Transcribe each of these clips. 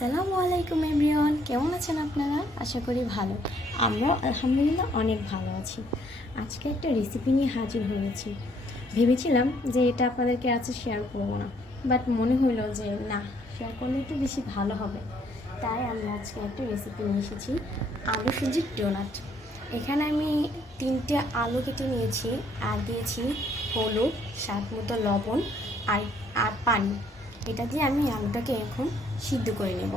আসসালামু আলাইকুম এভরিওয়ান, কেমন আছেন আপনারা? আশা করি ভালো। আমরা আলহামদুলিল্লাহ অনেক ভালো আছি। আজকে একটা রেসিপি নিয়ে হাজির হয়েছি। ভেবেছিলাম যে এটা আপনাদেরকে আজকে শেয়ার করবো না, বাট মনে হলো যে না, শেয়ার করলে একটু বেশি ভালো হবে। তাই আমি আজকে একটা রেসিপি নিয়ে এসেছি, আলু সুজির ডোনাট। এখানে আমি 3টে আলু কেটে নিয়েছি আর দিয়েছি হলুদ, স্বাদ মতো লবণ আর আর পানি। এটা দিয়ে আমি আলুটাকে এখন সিদ্ধ করে নেব।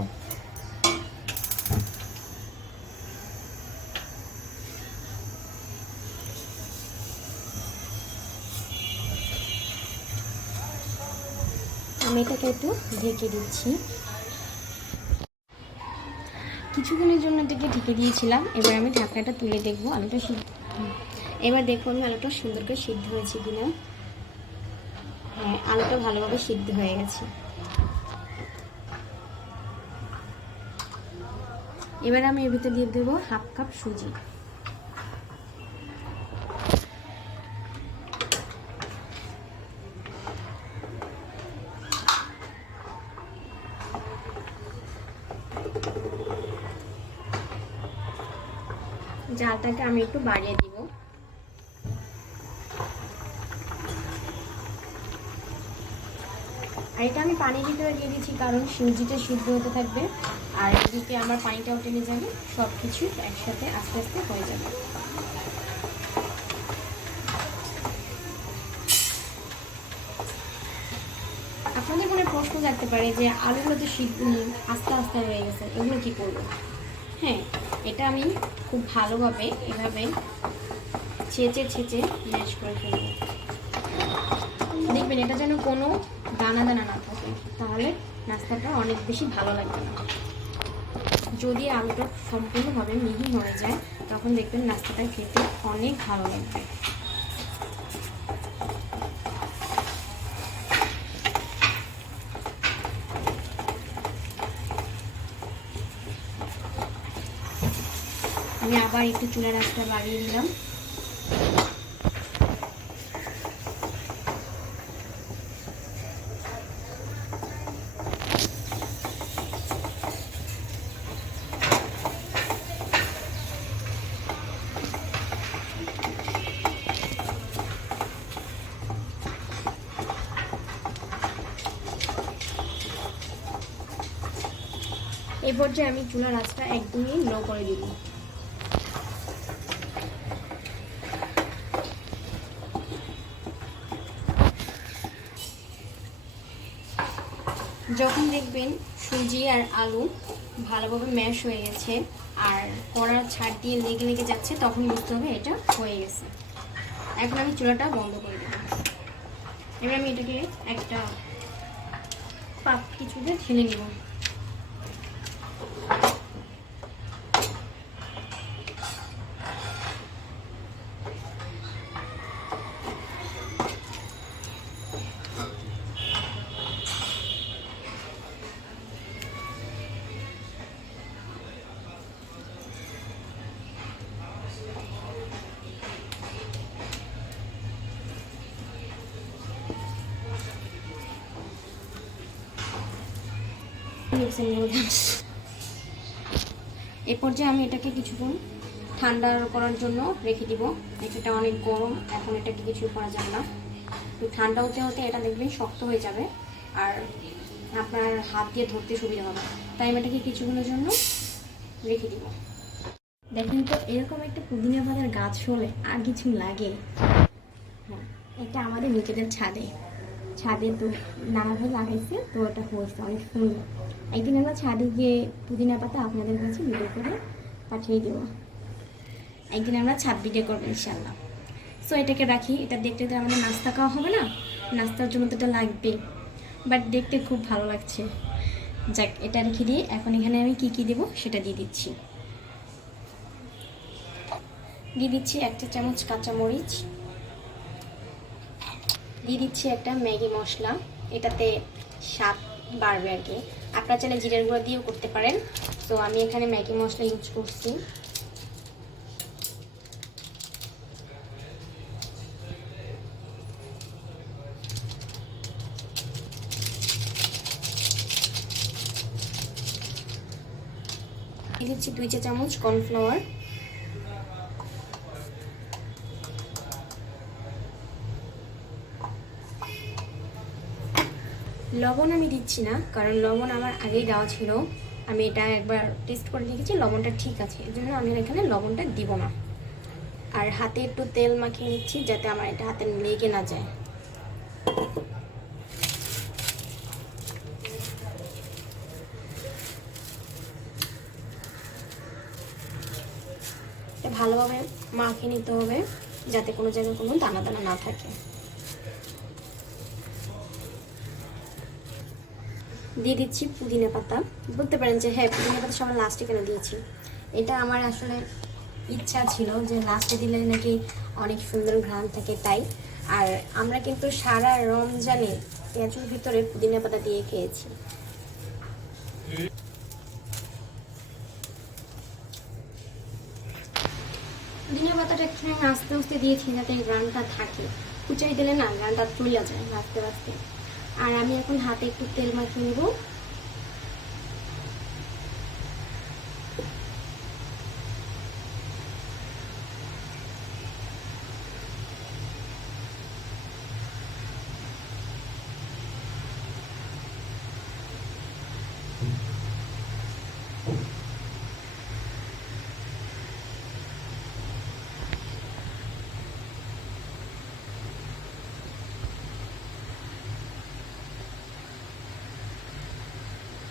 আমি এটাকে একটু ঢেকে দিচ্ছি। কিছুক্ষণের জন্য এটাকে ঢেকে দিয়েছিলাম। এবার আমি ঢাকনাটা তুলে দেখবো আলুটা সিদ্ধ। এবার দেখবো আমি আলুটা সুন্দর করে সিদ্ধ হয়েছে কিনা। হ্যাঁ, আলুটা ভালোভাবে সিদ্ধ হয়ে গেছে। এবার আমি এর ভিতরে দিয়ে দেবো হাফ কাপ সুজি। জালটাকে আমি একটু বাড়িয়ে দিব। আর এটা আমি পানির ভিতরে দিয়ে দিচ্ছি কারণ সুজিটা সিদ্ধ হতে থাকবে আর এদিকে আমার পানিটাও টেনে যাবে, সব কিছু একসাথে আস্তে আস্তে হয়ে যাবে। আপনাদের মনে প্রশ্ন থাকতে পারে যে আলুগুলো তো সিদ্ধ আস্তে আস্তে হয়ে গেছে, এগুলো কী করবো? হ্যাঁ, এটা আমি খুব ভালোভাবে এভাবে ছেঁচে ছেঁচে ম্যাশ করে ফেলবো। দেখবেন এটা যেন কোনো দানা দানা না থাকে, তাহলে নাস্তাটা অনেক বেশি ভালো লাগবে না। যদি আলুটা সম্পূর্ণভাবে মিহি হয়ে যায় তখন দেখবেন নাস্তাটা খেতে অনেক ভালো লাগবে। আমি আবার একটু চুলার আঁচটা বাড়িয়ে দিলাম। এই পর্যায়ে আমি চুলার আঁচটা একদমই লো করে দিব। যখন দেখবেন সুজি আর আলু ভালোভাবে ম্যাশ হয়ে গেছে আর কড়ার ছাড় দিয়ে লেগে লেগে যাচ্ছে, তখন বুঝতে হবে এটা হয়ে গেছে। এখন আমি চুলাটা বন্ধ করে দেব। এবার আমি এটাকে একটা পাক কিছুতে ঢেলে নেব। এই পর্যায়ে আমি এটাকে কিছুক্ষণ ঠান্ডা করার জন্য রেখে দিব। এটা অনেক গরম, এখন এটাকে কিছু করা যাবে না। তো ঠান্ডা হতে হতে এটা দেখবেন শক্ত হয়ে যাবে আর আপনার হাত দিয়ে ধরতে সুবিধা হবে। তাই আমি এটাকে কিছুক্ষণের জন্য রেখে দিব। দেখেন তো, এরকম একটা পুদিনা পাতার গাছ হলে আর কিছু লাগে। হ্যাঁ, এটা আমাদের নিজেদের ছাদে তো নানাভাবে লাগাইছে, তো এটা হয়েছে অনেক সুন্দর। একদিন আমরা ছাদে গিয়ে পুদিনা পাতা আপনাদের কাছে ভিডিও করে পাঠিয়ে দেব। একদিন আমরা ছাদ ভিডিও করবো ইনশাল্লাহ। সো এটাকে রাখি, এটা দেখতে তো আমাদের নাস্তা খাওয়া হবে না, নাস্তার জন্য তো এটা লাগবে, বাট দেখতে খুব ভালো লাগছে। যাক, এটা রেখে দিয়ে এখন এখানে আমি কি কি দেবো সেটা দিয়ে দিচ্ছি। দিয়ে দিচ্ছি 1 চা চামচ কাঁচামরিচ, দিয়ে দিচ্ছি একটা ম্যাগি মশলা, এটাতে স্বাদ বাড়বে আর কি। আপনারা চাইলে জিরার গুঁড়া দিয়েও করতে পারেন, তো আমি এখানে ম্যাগি মশলা ইউজ করছি। দিচ্ছি 2 চা চামচ কর্নফ্লাওয়ার, লবণ আমি দিচ্ছি না কারণ লবণ আমার আগেই দেওয়া ছিল। আমি এটা একবার টেস্ট করে দেখেছি, লবণটা ঠিক আছে, এই জন্য আমি এখানে লবণটা দিব না। আর হাতে একটু তেল মাখিয়ে নিচ্ছি যাতে আমার এটা হাতে লেগে না যায়। এটা ভালোভাবে মাখিয়ে নিতে হবে যাতে কোনো জায়গায় কোনো দানা দানা না থাকে। দিয়ে দিচ্ছি পুদিনা পাতা। বলতে পারেন যে হ্যাঁ, পুদিনা পাতা সবার লাস্টে কেন দিয়েছি, এটা আমার আসলে ইচ্ছা ছিল যে লাস্টে দিলে নাকি অনেক সুন্দর ঘ্রাণ থাকে তাই। আর আমরা কিন্তু সারা রমজানে পেঁয়াজুর ভিতরে পুদিনা পাতা দিয়ে খেয়েছি। পুদিনা পাতাটা একটু আস্তে আস্তে দিয়েছি যাতে ঘ্রাণটা থাকে, কুচাই দিলে না ঘ্রাণটা চলে যায় আস্তে আস্তে। আর আমি এখন হাতে একটু তেল মাখিয়ে নেব।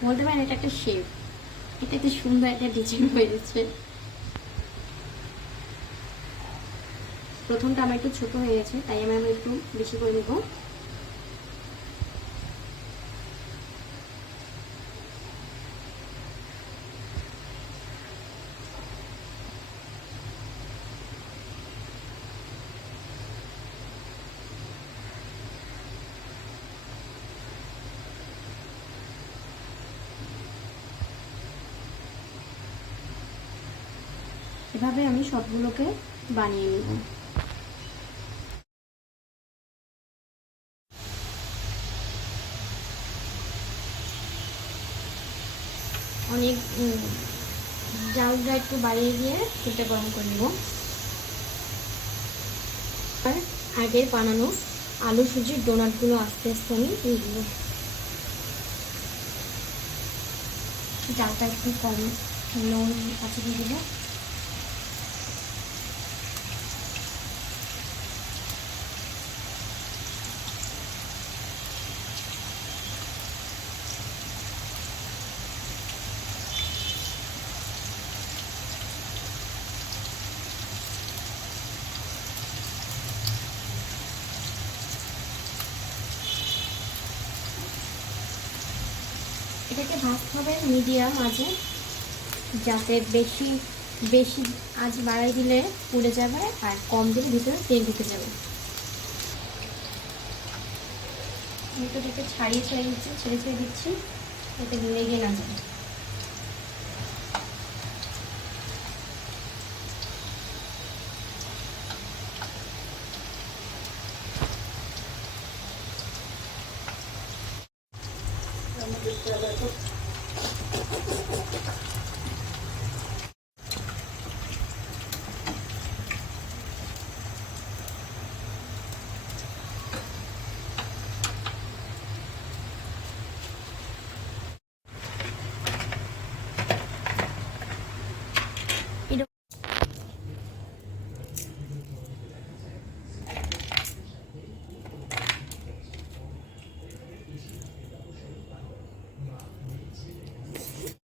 বলতে পারেন এটা একটা শেপ, এটা একটা সুন্দর একটা ডিজাইন হয়েছে। প্রথমটা আমার একটু ছোট হয়ে গেছে তাই আমি একটু বেশি করে নেব। এভাবে আমি সবগুলোকে বানিয়ে নেব। অনেক জালটা একটু বাড়িয়ে দিয়ে তেলটা গরম করে নেব। আর আগের বানানো আলু সুজির ডোনাটগুলো আস্তে আস্তে আমি দিয়ে দিব। জালটা একটু কম লো আছে দিয়ে দিব। এটাকে ভাজতে হবে মিডিয়াম আঁচে, যাতে বেশি বেশি আঁচ বাড়াই দিলে পুড়ে যাবে আর কম দিলে ভিতরে তেল ঢুকে যাবে। এটাকে ছাড়িয়ে ছেড়ে দিচ্ছি যাতে লেগে না যায়।